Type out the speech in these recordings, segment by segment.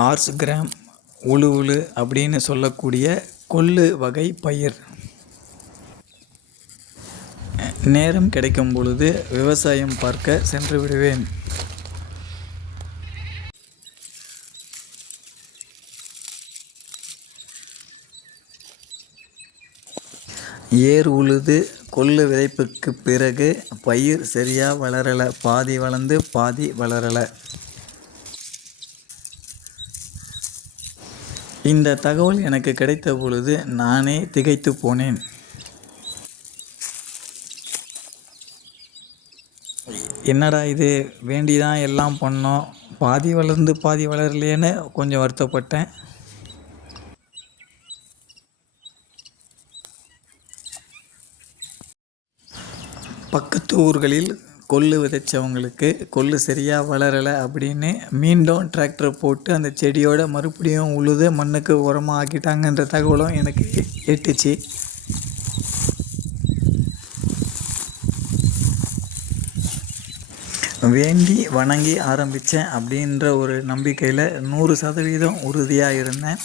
Hours gram உளு அப்படின்னு சொல்லக்கூடிய கொள்ளு வகை பயிர். நேரம் கிடைக்கும் பொழுது விவசாயம் பார்க்க சென்று விடுவேன். ஏர் உழுது கொள்ளு விதைப்புக்கு பிறகு பயிர் சரியாக வளரலை, பாதி வளர்ந்து பாதி வளரலை. இந்த தகவல் எனக்கு கிடைத்த பொழுது நானே திகைத்து போனேன். என்னடா இது, வேண்டிதான் எல்லாம் பண்ணோம், பாதி வளர்ந்து பாதி வளரலையேன்னு கொஞ்சம் வருத்தப்பட்டேன். பக்கத்து ஊர்களில் கொள்ளு விதைச்சவங்களுக்கு கொள்ளு சரியாக வளரலை அப்படின்னு மீண்டும் டிராக்டர் போட்டு அந்த செடியோட மறுபடியும் உழுது மண்ணுக்கு உரமாக ஆக்கிட்டாங்கன்ற தகவலும் எனக்கு எட்டுச்சு. வேண்டி வணங்கி ஆரம்பித்தேன் அப்படின்ற ஒரு நம்பிக்கையில் 100% உறுதியாக இருந்தேன்.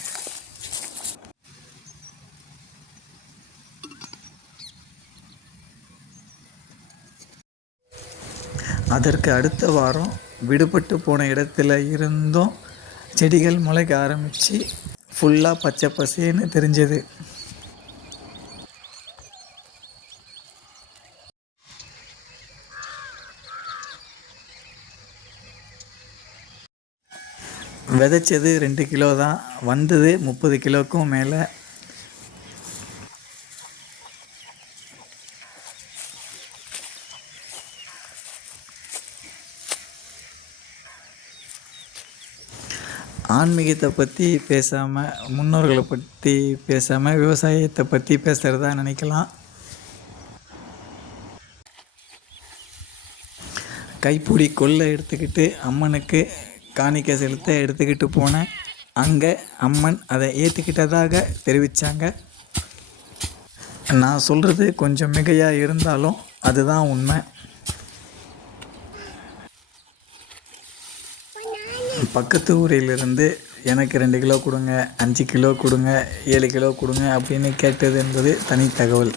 அதற்கு அடுத்த வாரம் விடுபட்டு போன இடத்துல இருந்தும் செடிகள் முளைக்க ஆரம்பித்து ஃபுல்லாக பச்சை பசேன்னு தெரிஞ்சது. விதைச்சது 2 கிலோ தான், வந்தது 30 கிலோவுக்கும் மேலே. ஆன்மீகத்தை பற்றி பேசாமல், முன்னோர்களை பற்றி பேசாமல், விவசாயத்தை பற்றி பேசுகிறதா நினைக்கலாம். கைப்பிடி கொள்ளை எடுத்துக்கிட்டு அம்மனுக்கு காணிக்கை செலுத்த எடுத்துக்கிட்டு போனேன். அங்கே அம்மன் அதை ஏற்றுக்கிட்டதாக தெரிவித்தாங்க. நான் சொல்கிறது கொஞ்சம் மிகையாக இருந்தாலும் அதுதான் உண்மை. பக்கத்து ஊரிலிருந்து எனக்கு 2 கிலோ கொடுங்க, 5 கிலோ கொடுங்க, 7 கிலோ கொடுங்க அப்படின்னு கேட்டது என்பது தனி தகவல்.